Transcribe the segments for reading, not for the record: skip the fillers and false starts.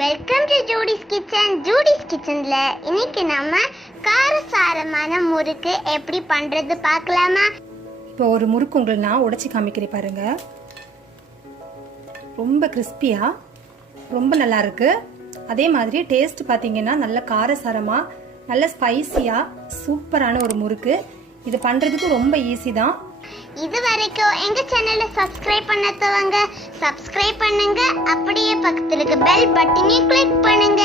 Welcome to Judy's kitchen. Judy's கிச்சன்ல இன்னைக்கு நம்ம காரசாரமான முறுக்கு எப்படி பண்றது பார்க்கலாமா? இப்போ ஒரு முறுக்கு உங்களுக்கு நான் உடைச்சி காமிக்கிறேன் பாருங்க. ரொம்ப கிறிஸ்பியா ரொம்ப நல்லா இருக்கு. அதே மாதிரி டேஸ்ட் பார்த்தீங்கன்னா நல்ல காரசாரமா நல்ல ஸ்பைசியா சூப்பரான ஒரு முறுக்கு. இது பண்றதுக்கு ரொம்ப ஈஸி தான். இது வரைக்கும் எங்க சேனலை சப்ஸ்கிரைப் பண்ணாதவங்க சப்ஸ்கிரைப் பண்ணுங்க, அப்படியே பக்கத்துல இருக்க பெல் பட்டனை கிளிக் பண்ணுங்க.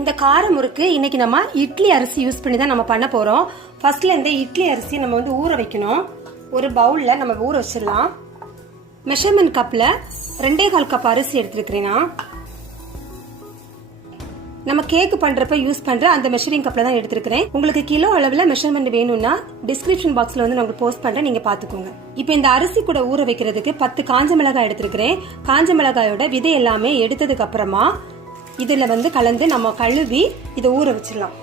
இந்த கார முறுக்கு இன்னைக்கு நம்ம இட்லி அரிசி யூஸ் பண்ணி தான் நம்ம பண்ண போறோம். ஃபர்ஸ்ட்ல இந்த இட்லி அரிசி நம்ம வந்து ஊற வைக்கணும். ஒரு பவுல்ல நம்ம ஊற வச்சிடலாம். மெஷர்மெண்ட் கப்ல 2.25 கப் அரிசி எடுத்துருக்கிறேன். நம்ம கேக் பண்றப்ப யூஸ் பண்ற அந்த மெஷரிங் கப்ல தான் எடுத்துருக்கிறேன். உங்களுக்கு கிலோ அளவுல மெஷர்மெண்ட் வேணும்னா டிஸ்கிரிப்ஷன் பாக்ஸ்ல வந்து நான் போஸ்ட் பண்றேன், நீங்க பாத்துக்கோங்க. இப்போ இந்த அரிசி கூட ஊற வைக்கிறதுக்கு 10 காஞ்ச மிளகாய் எடுத்துருக்கிறேன். காஞ்ச மிளகாயோட விதை எல்லாமே எடுத்ததுக்கு அப்புறமா இதுல வந்து கலந்து நம்ம கழுவி இதை ஊற வச்சிடலாம்.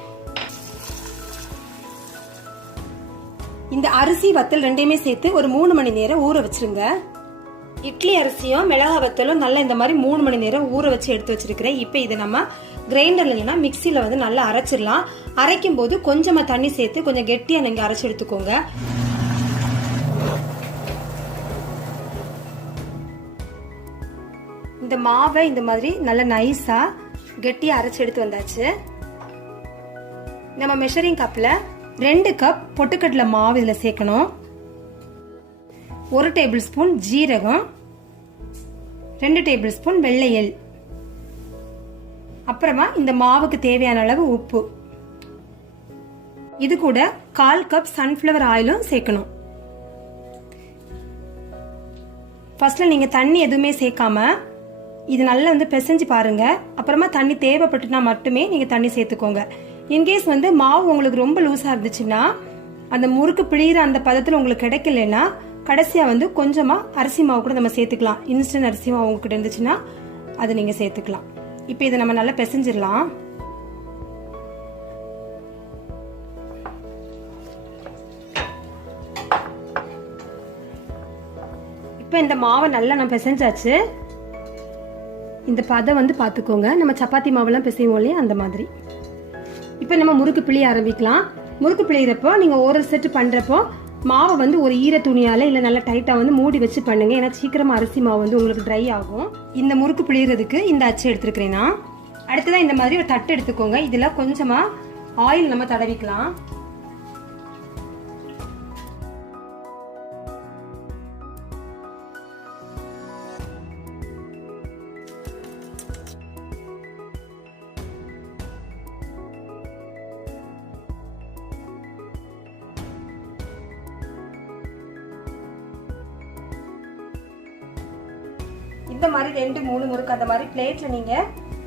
இந்த அரிசி வத்தல் ரெண்டையுமே சேர்த்து ஒரு 3 மணி நேரம் ஊற வச்சிருங்க. இட்லி அரிசியும் மிளகா வத்தலும் நல்லா இந்த மாதிரி 3 மணி நேரம் ஊற வச்சு எடுத்து வச்சிருக்கிறேன். இப்போ இதை நம்ம கிரைண்டர்ல இல்லைன்னா மிக்சியில வந்து நல்லா அரைச்சிடலாம். அரைக்கும் போது கொஞ்சமா தண்ணி சேர்த்து கொஞ்சம் கெட்டியா நீங்க அரைச்சு எடுத்துக்கோங்க. இந்த மாவை இந்த மாதிரி நல்ல நைஸா கெட்டியா அரைச்சு எடுத்து வந்தாச்சு. நம்ம மெஷரிங் கப்ல 2 கப் பொட்டுக்கடலை மாவு இதுல சேர்க்கணும். 1 டேபிள் ஸ்பூன் ஜீரகம், 2 டேபிள் ஸ்பூன் வெள்ளை எள், அப்புறமா இந்த மாவுக்கு தேவையான அளவு உப்பு, இது கூட 1/4 கப் சன்ஃபிளவர் ஆயிலும் சேர்க்கணும். ஃபர்ஸ்ட்ல நீங்க தண்ணி எதுவுமே சேர்க்காம இது நல்லா வந்து பிசைஞ்சு பாருங்க. அப்புறமா தண்ணி தேவைப்பட்டுனா மட்டுமே நீங்க தண்ணி சேர்த்துக்கோங்க. இன்கேஸ் வந்து மாவு உங்களுக்கு ரொம்ப லூஸா இருந்துச்சுன்னா அந்த முறுக்கு பிழிகிற அந்த பதத்துல உங்களுக்கு கிடைக்கலன்னா கடைசியா வந்து கொஞ்சமா அரிசி மாவு கூட நம்ம சேர்த்துக்கலாம். இன்ஸ்டன்ட் அரிசி மாவு உங்ககிட்ட இருந்துச்சுன்னா அதை நீங்க சேர்த்துக்கலாம். இப்போ இதை நம்ம நல்லா பிசைஞ்சிடலாம். இப்போ இந்த மாவை நல்லா நம்ம பிசைஞ்சாச்சு. இந்த பதம் வந்து பார்த்துக்கோங்க. நம்ம சப்பாத்தி மாவெல்லாம் பிசைவோம் இல்லையா, அந்த மாதிரி. இப்போ நம்ம முறுக்கு பிழிய ஆரம்பிக்கலாம். முறுக்கு பிழிகிறப்போ நீங்க ஒரு செட் பண்றப்போ மாவை வந்து ஒரு ஈர துணியால இல்ல நல்லா டைட்டா வந்து மூடி வச்சு பண்ணுங்க. ஏன்னா சீக்கிரமா அரிசி மாவு வந்து உங்களுக்கு ட்ரை ஆகும். இந்த முறுக்கு பிழியறதுக்கு இந்த அச்சு எடுத்துருக்கிறேன். அடுத்ததான் இந்த மாதிரி ஒரு தட்டு எடுத்துக்கோங்க. இதுல கொஞ்சமா ஆயில் நம்ம தடவிக்கலாம். இந்த மாதிரி 2-3 முறுக்கு அந்த மாதிரி பிளேட்ல நீங்க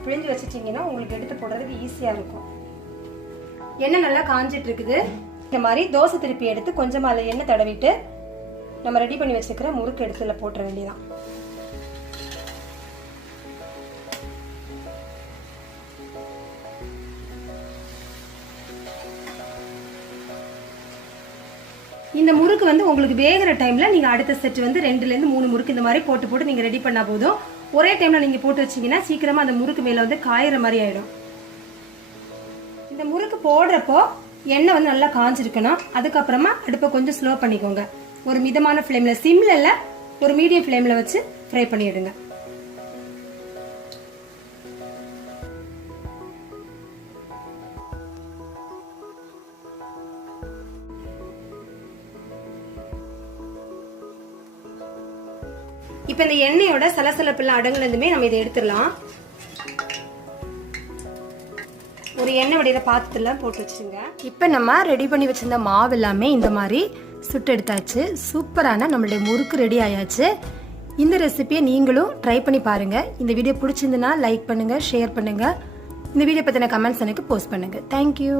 பிழிஞ்சு வச்சிட்டீங்கன்னா உங்களுக்கு எடுத்து போடுறதுக்கு ஈஸியா இருக்கும். எண்ணெய் நல்லா காஞ்சிட்டு இருக்குது. இந்த மாதிரி தோசை திருப்பி எடுத்து கொஞ்சமா அதில் எண்ணெய் தடவிட்டு நம்ம ரெடி பண்ணி வச்சுக்கிற முறுக்கு எடுத்துல போட்டுற வேண்டியதான். இந்த முறுக்கு வந்து உங்களுக்கு வேகிற டைம்ல நீங்க அடுத்த செட் வந்து 2-3 முறுக்கு இந்த மாதிரி போட்டு நீங்க ரெடி பண்ணா போதும். ஒரே டைம்ல நீங்க போட்டு வச்சீங்கன்னா சீக்கிரமா அந்த முறுக்கு மேல வந்து காயிற மாதிரி ஆயிடும். இந்த முறுக்கு போடுறப்போ எண்ணெய் வந்து நல்லா காஞ்சிருக்கணும். அதுக்கப்புறமா அடுப்பை கொஞ்சம் ஸ்லோ பண்ணிக்கோங்க. ஒரு மிதமான ஃப்ளேம்ல, சிம்ல இல்ல ஒரு மீடியம் ஃப்ளேம்ல வச்சு ஃப்ரை பண்ணிடுங்க. இப்ப இந்த எண்ணெயோட சலசலப்பெல்லாம் அடங்குனதுமே நம்ம இதை எடுத்துடலாம். ஒரு எண்ணெய் வடிகிற பாத்திரத்துல போட்டு வச்சிருங்க. இப்ப நம்ம ரெடி பண்ணி வச்சிருந்த மாவு எல்லாமே இந்த மாதிரி சுட்டு எடுத்தாச்சு. சூப்பரான நம்மளுடைய முறுக்கு ரெடி ஆயாச்சு. இந்த ரெசிபியை நீங்களும் ட்ரை பண்ணி பாருங்க. இந்த வீடியோ பிடிச்சிருந்துன்னா லைக் பண்ணுங்க, ஷேர் பண்ணுங்க. இந்த வீடியோ பத்தின கமெண்ட்ஸ் எனக்கு போஸ்ட் பண்ணுங்க. தேங்க்யூ.